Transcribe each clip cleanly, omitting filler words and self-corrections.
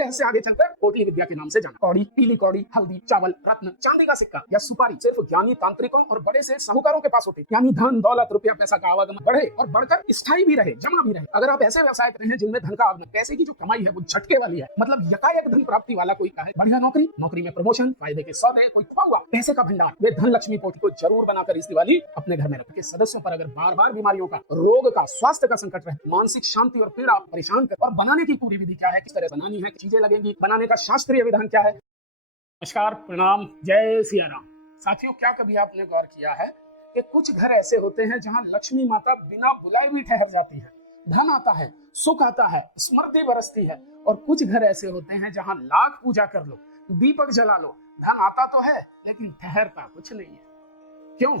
रहस्य आगे चलकर पोटली विद्या के नाम से जाना। कौड़ी, पीली कौड़ी, हल्दी, चावल, रत्न, चांदी का सिक्का या सुपारी सिर्फ ज्ञानी तांत्रिकों और बड़े से साहूकारों के पास होती, यानी धन दौलत रुपया पैसा का आवागमन बढ़े और बढ़कर स्थायी भी रहे, जमा भी रहे। अगर आप ऐसे व्यवसाय करते हैं जिनमें धन का आगमन, पैसे की जो कमाई है वो झटके वाली है, मतलब यकायक धन प्राप्ति वाला कोई का है, बढ़िया नौकरी, नौकरी में प्रमोशन, फायदे के सौदे, कोई खुआ हुआ पैसे का भंडार, वे धन लक्ष्मी पोटली को जरूर बनाकर इस दिवाली अपने घर में रखें। सदस्यों पर अगर बार बार बीमारियों का, रोग का, स्वास्थ्य का संकट रहे, मानसिक शांति और पीड़ा परेशान कर, और बनाने की पूरी विधि क्या है, किस तरह बनानी है, चीजें लगेंगी, बनाने का शास्त्रीय विधान क्या है। नमस्कार, प्रणाम, जय सिया राम। साथियों, क्या कभी आपने गौर किया है कि कुछ घर ऐसे होते हैं जहां लक्ष्मी माता बिना बुलाए भी ठहर जाती है, धन आता है, सुख आता है, समृद्धि बरसती है, और कुछ घर ऐसे होते हैं जहां लाख पूजा कर लो, दीपक जला लो, धन आता तो है लेकिन ठहरता कुछ नहीं है। क्यों?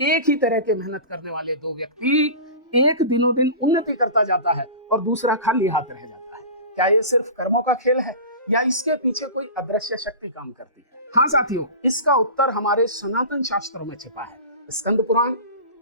एक ही तरह के मेहनत करने वाले दो व्यक्ति एक दिनों दिन उन्नति करता जाता है और दूसरा खाली हाथ रह जाता है। क्या ये सिर्फ कर्मों का खेल है या इसके पीछे कोई अदृश्य शक्ति काम करती है? हाँ साथियों, इसका उत्तर हमारे सनातन शास्त्रों में छिपा है। स्कंद पुराण,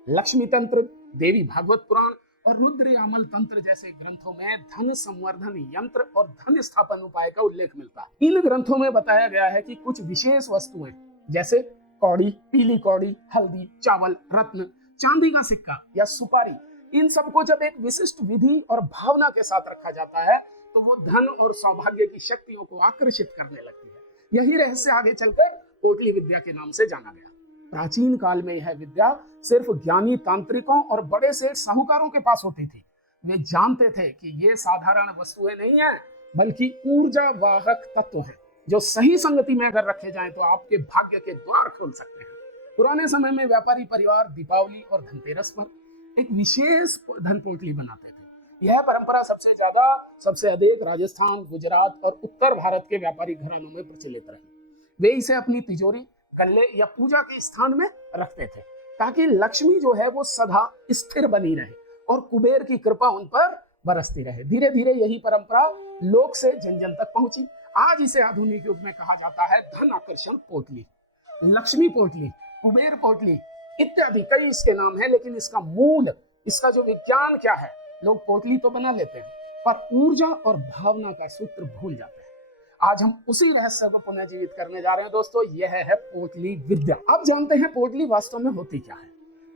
लक्ष्मी तंत्र, देवी भागवत पुराण और रुद्र यामल तंत्र जैसे ग्रंथों में धन संवर्धन यंत्र और धन स्थापन उपाय का उल्लेख मिलता है। इन ग्रंथों में बताया गया है कि कुछ विशेष वस्तुएं जैसे कौड़ी, पीली कौड़ी, हल्दी, चावल, रत्न, चांदी का सिक्का या सुपारी, इन सबको जब एक विशिष्ट विधि और भावना के साथ रखा जाता है तो वो धन और सौभाग्य की शक्तियों को आकर्षित करने लगती है। यही रहस्य आगे चलकर पोटली विद्या के नाम से जाना गया। प्राचीन काल में यह विद्या सिर्फ ज्ञानी तांत्रिकों और बड़े सेठ साहूकारों के पास होती थी। वे जानते थे कि ये साधारण वस्तुएं नहीं है, बल्कि ऊर्जा वाहक तत्व हैं, जो सही संगति में अगर रखे जाएं तो आपके भाग्य के द्वार खोल सकते हैं। पुराने समय में व्यापारी परिवार दीपावली और धनतेरस पर एक विशेष धन पोटली बनाते थे। यह परंपरा सबसे अधिक राजस्थान, गुजरात और उत्तर भारत के व्यापारी घरानों में प्रचलित रही। वे इसे अपनी तिजोरी, गल्ले या पूजा के स्थान में रखते थे ताकि लक्ष्मी जो है वो सदा स्थिर बनी रहे और कुबेर की कृपा उन पर बरसती रहे। धीरे धीरे यही परंपरा लोक से जन जन तक पहुंची। आज इसे आधुनिक युग में कहा जाता है धन आकर्षण पोटली, लक्ष्मी पोटली, कुबेर पोटली इत्यादि कई इसके नाम हैं, लेकिन इसका मूल, इसका जो विज्ञान क्या है, लोग पोटली तो बना लेते हैं पर ऊर्जा और भावना का सूत्र भूल जाते हैं। आज हम उसी रहस्य को पुनर्जीवित करने जा रहे हैं दोस्तों। यह है पोटली विद्या। अब जानते हैं पोटली वास्तव में होती क्या है।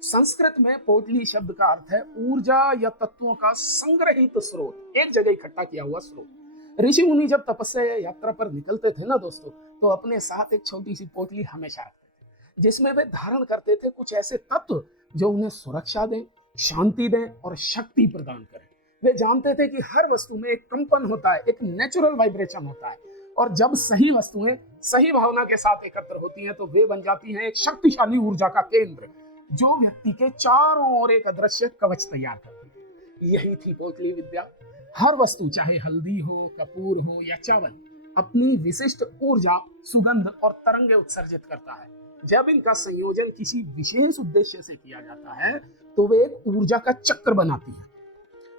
संस्कृत में पोटली शब्द का अर्थ है ऊर्जा या तत्वों का संग्रहित स्रोत, एक जगह इकट्ठा किया हुआ स्रोत। ऋषि मुनि जब तपस्या या यात्रा पर निकलते थे ना दोस्तों, तो अपने साथ एक छोटी सी पोटली हमेशा रखते थे, जिसमें वे धारण करते थे कुछ ऐसे तत्व जो उन्हें सुरक्षा दें, शांति दें और शक्ति प्रदान करें। वे जानते थे कि हर वस्तु में एक कंपन होता है, एक नेचुरल वाइब्रेशन होता है, और जब सही वस्तुएं सही भावना के साथ एकत्र होती हैं तो वे बन जाती हैं एक शक्तिशाली ऊर्जा का केंद्र, जो व्यक्ति के चारों ओर एक अदृश्य कवच तैयार करती है। यही थी पोटली विद्या। हर वस्तु, चाहे हल्दी हो, कपूर हो या चावल, अपनी विशिष्ट ऊर्जा, सुगंध और तरंगे उत्सर्जित करता है। जब इनका संयोजन किसी विशेष उद्देश्य से किया जाता है तो वे एक ऊर्जा का चक्र बनाती है,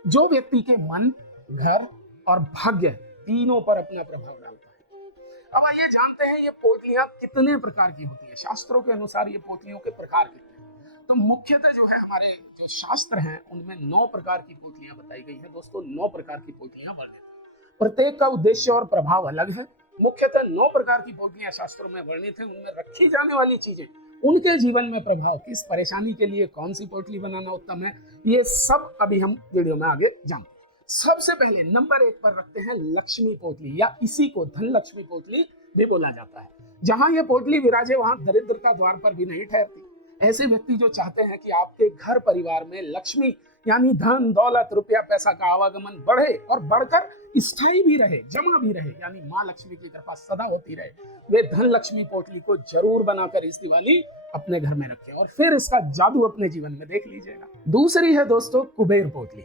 जो व्यक्ति के मन, घर और भाग्य तीनों पर अपना प्रभाव डालता है। अब आइए जानते हैं ये पोटलियां कितने प्रकार की होती है। शास्त्रों के अनुसार ये पोटलियों के प्रकार कितने हैं? तो मुख्यतः जो है हमारे जो शास्त्र हैं उनमें 9 प्रकार की पोटलियां बताई गई हैं दोस्तों। 9 प्रकार की पोटलियां वर्णित हैं। प्रत्येक का उद्देश्य और प्रभाव अलग है। मुख्यतः 9 प्रकार की पोटलियां शास्त्रों में वर्णित है। उनमें रखी जाने वाली चीजें, उनके जीवन में प्रभाव, किस परेशानी के लिए कौन सी पोटली बनाना उत्तम है, ये सब अभी हम वीडियो में आगे जानते हैं। सबसे पहले नंबर 1 पर रखते हैं लक्ष्मी पोटली, या इसी को धन लक्ष्मी पोटली भी बोला जाता है। जहां ये पोटली विराजे वहां दरिद्रता द्वार पर भी नहीं ठहरती। ऐसे व्यक्ति जो चाहते हैं कि आपके घर परिवार में लक्ष्मी यानी धन दौलत रुपया पैसा का आवागमन बढ़े और बढ़कर स्थायी भी रहे, जमा भी रहे, यानी माँ लक्ष्मी की कृपा सदा होती रहे, वे धन लक्ष्मी पोटली को जरूर बनाकर इस दिवाली अपने घर में रखें और फिर इसका जादू अपने जीवन में देख लीजिएगा। दूसरी है दोस्तों कुबेर पोटली।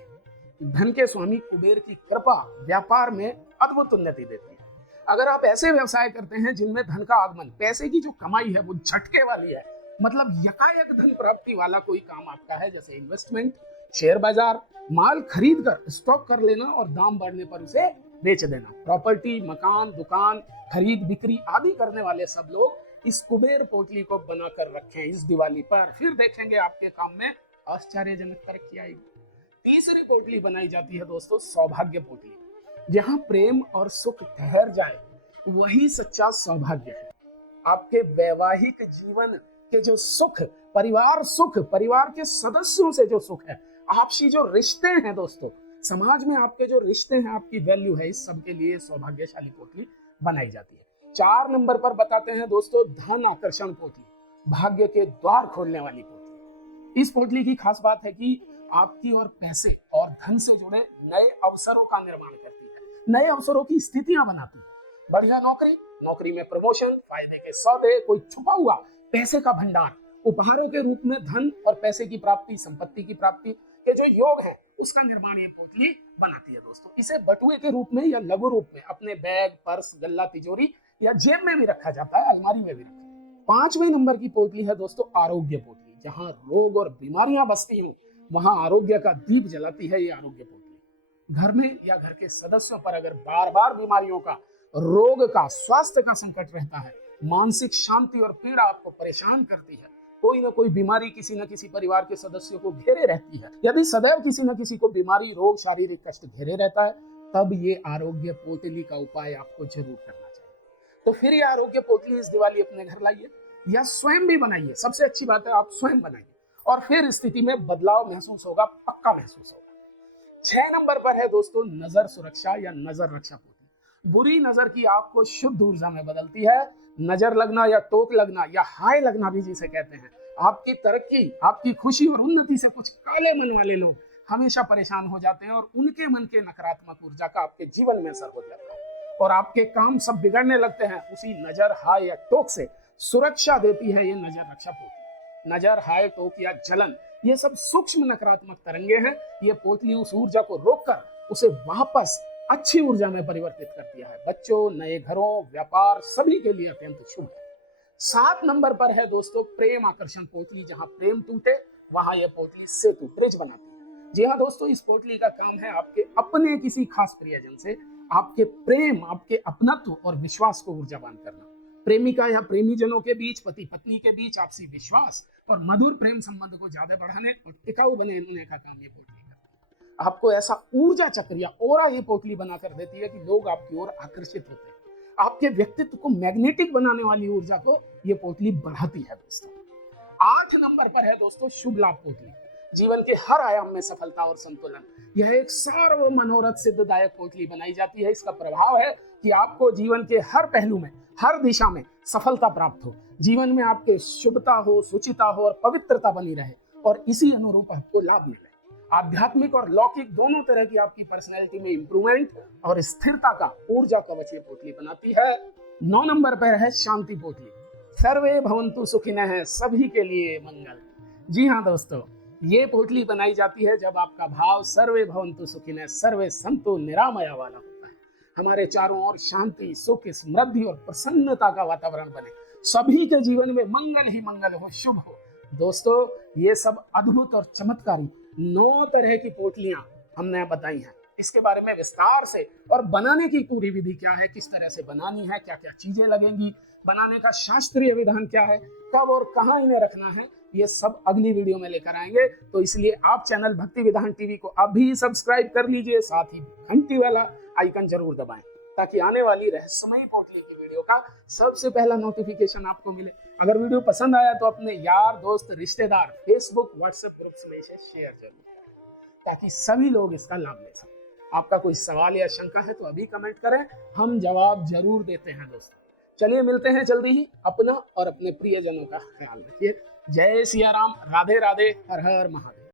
धन के स्वामी कुबेर की कृपा व्यापार में अद्भुत उन्नति देती है। अगर आप ऐसे व्यवसाय करते हैं जिनमें धन का आगमन, पैसे की जो कमाई है वो झटके वाली है, मतलब यकायक धन प्राप्ति वाला कोई काम आपका है, जैसे इन्वेस्टमेंट, शेयर बाजार, माल खरीद कर स्टॉक कर लेना और दाम बढ़ने पर उसे बेच देना, प्रॉपर्टी, मकान, दुकान खरीद बिक्री आदि करने वाले सब लोग इस कुबेर पोटली को बनाकर रखें इस दिवाली पर, फिर देखेंगे आपके काम में आश्चर्यजनक तरक्की आएगी। तीसरी पोटली बनाई जाती है दोस्तों सौभाग्य पोटली। जहां प्रेम और सुख ठहर जाए वही सच्चा सौभाग्य है। आपके वैवाहिक जीवन के जो सुख, परिवार के सदस्यों से जो सुख है, आपसी जो रिश्ते हैं दोस्तों, समाज में आपके जो रिश्ते हैं, आपकी वैल्यू है, इस सब के लिए सौभाग्यशाली पोटली बनाई जाती है। 4 नंबर पर बताते हैं दोस्तों धन आकर्षण पोटली, भाग्य के द्वार खोलने वाली पोटली। इस पोटली की खास बात है कि आपकी और पैसे और धन से जुड़े नए अवसरों का निर्माण करती है, नए अवसरों की स्थितियां बनाती है। बढ़िया नौकरी में प्रमोशन, फायदे के सौदे, कोई छुपा हुआ पैसे का भंडार, उपहारों के रूप में धन और पैसे की प्राप्ति, संपत्ति की प्राप्ति के जो योग है उसका निर्माण ये पोटली बनाती है दोस्तों। इसे बटुए के रूप में या लघु रूप में अपने बैग, पर्स, गल्ला, तिजोरी या जेब में भी रखा जाता है, अलमारी में भी रखा है। 5वें नंबर की पोटली है दोस्तों आरोग्य पोटली। जहां रोग और बीमारियां बसती हूँ वहां आरोग्य का दीप जलाती है ये आरोग्य पोटली। घर में या घर के सदस्यों पर अगर बार बार बीमारियों का, रोग का, स्वास्थ्य का संकट रहता है, मानसिक शांति और पीड़ा आपको परेशान करती है, कोई ना कोई बीमारी किसी न किसी परिवार के सदस्य को घेरे रहती है, यदि सदैव किसी न किसी को बीमारी, रोग, शारीरिक कष्ट घेरे रहता है, तब ये आरोग्य पोटली का उपाय आपको जरूर करना चाहिए। तो फिर ये आरोग्य पोटली इस दिवाली अपने घर लाइए या स्वयं भी बनाइए। सबसे अच्छी बात है आप स्वयं बनाइए और फिर स्थिति में बदलाव महसूस होगा, पक्का महसूस होगा। 6 नंबर पर है दोस्तों नजर सुरक्षा या नजर रक्षा पोटली। बुरी नजर की आग को शुद्ध ऊर्जा में बदलती है। नजर लगना या टोक लगना या हाय लगना भी जिसे कहते हैं, आपकी तरक्की, आपकी खुशी और उन्नति से कुछ काले मन वाले लोग हमेशा परेशान हो जाते हैं और उनके मन के नकारात्मक ऊर्जा का आपके जीवन में असर हो जाता है और आपके काम सब बिगड़ने लगते हैं। उसी नजर, हाय या टोक से सुरक्षा देती है ये नजर रक्षा पोटली। नजर, हाय, टोक या जलन, ये सब सूक्ष्म नकारात्मक तरंगे हैं। ये पोटली उस ऊर्जा को रोककर उसे वापस अच्छी ऊर्जा में परिवर्तित करती है। बच्चों, नए घरों, व्यापार, सभी के लिए अत्यंत शुभ है। 7 नंबर पर है दोस्तों प्रेम आकर्षण पोटली। जहां प्रेम टूटे वहां यह पोटली सेतु, ब्रिज बनाती है। जी हाँ दोस्तों, इस पोटली का काम है आपके अपने किसी खास प्रियजन से आपके प्रेम, आपके अपनत्व और विश्वास को ऊर्जावान करना। प्रेमिका या प्रेमी जनों के बीच, पति पत्नी के बीच आपसी विश्वास और मधुर प्रेम संबंध को ज्यादा बढ़ाने और टिकाऊ बनाने का काम ये पोटली करती है। आपको ऐसा ऊर्जा चक्र या ओरा ये पोटली बनाकर देती है कि लोग आपकी ओर आकर्षित होते हैं। आपके व्यक्तित्व को मैग्नेटिक बनाने वाली ऊर्जा को ये पोटली बढ़ाती है दोस्तों। 8 नंबर पर है दोस्तों शुभ लाभ पोटली। जीवन के हर आयाम में सफलता और संतुलन, यह एक सर्व मनोरथ सिद्धदायक पोटली बनाई जाती है। इसका प्रभाव है कि आपको जीवन के हर पहलू में, हर दिशा में सफलता प्राप्त हो, जीवन में आपके शुभता हो, सुचिता हो और पवित्रता बनी रहे और इसी अनुरूप आपको लाभ मिले। आध्यात्मिक और लौकिक दोनों तरह की आपकी पर्सनैलिटी में इंप्रूवमेंट और स्थिरता का ऊर्जा कवच ये पोटली बनाती है। 9 नंबर पर है शांति पोटली। सर्वे भवन्तु सुखिनः, सभी के लिए मंगल। जी हाँ दोस्तों, ये पोटली बनाई जाती है जब आपका भाव सर्वे भवन्तु सुखिनः, सर्वे सन्तु निरामया वाला होता है। हमारे चारों ओर शांति, सुख, समृद्धि और प्रसन्नता का वातावरण बने, सभी के जीवन में मंगल ही मंगल हो, शुभ हो। दोस्तों, ये सब अद्भुत और चमत्कारी 9 तरह की पोटलियां हमने बताई हैं। इसके बारे में विस्तार से और बनाने की पूरी विधि क्या है, किस तरह से बनानी है, क्या क्या चीजें लगेंगी, बनाने का शास्त्रीय विधान क्या है, कब और कहाँ इन्हें रखना है, ये सब अगली वीडियो में लेकर आएंगे। तो इसलिए आप चैनल भक्ति विधान टीवी को अभी सब्सक्राइब कर लीजिए, साथ ही घंटी वाला आइकन जरूर दबाएं ताकि आने वाली रहस्यमयी पोटली की वीडियो का सबसे पहला नोटिफिकेशन आपको मिले। अगर वीडियो पसंद आया तो अपने यार, दोस्त, रिश्तेदार, फेसबुक, व्हाट्सएप ग्रुप्स में इसे शेयर जरूर करें ताकि सभी लोग इसका लाभ ले सकें। आपका कोई सवाल या शंका है तो अभी कमेंट करें, हम जवाब जरूर देते हैं दोस्तों। चलिए मिलते हैं जल्दी ही। अपना और अपने प्रियजनों का ख्याल रखिए। जय सिया राम, राधे राधे, हर हर महादेव।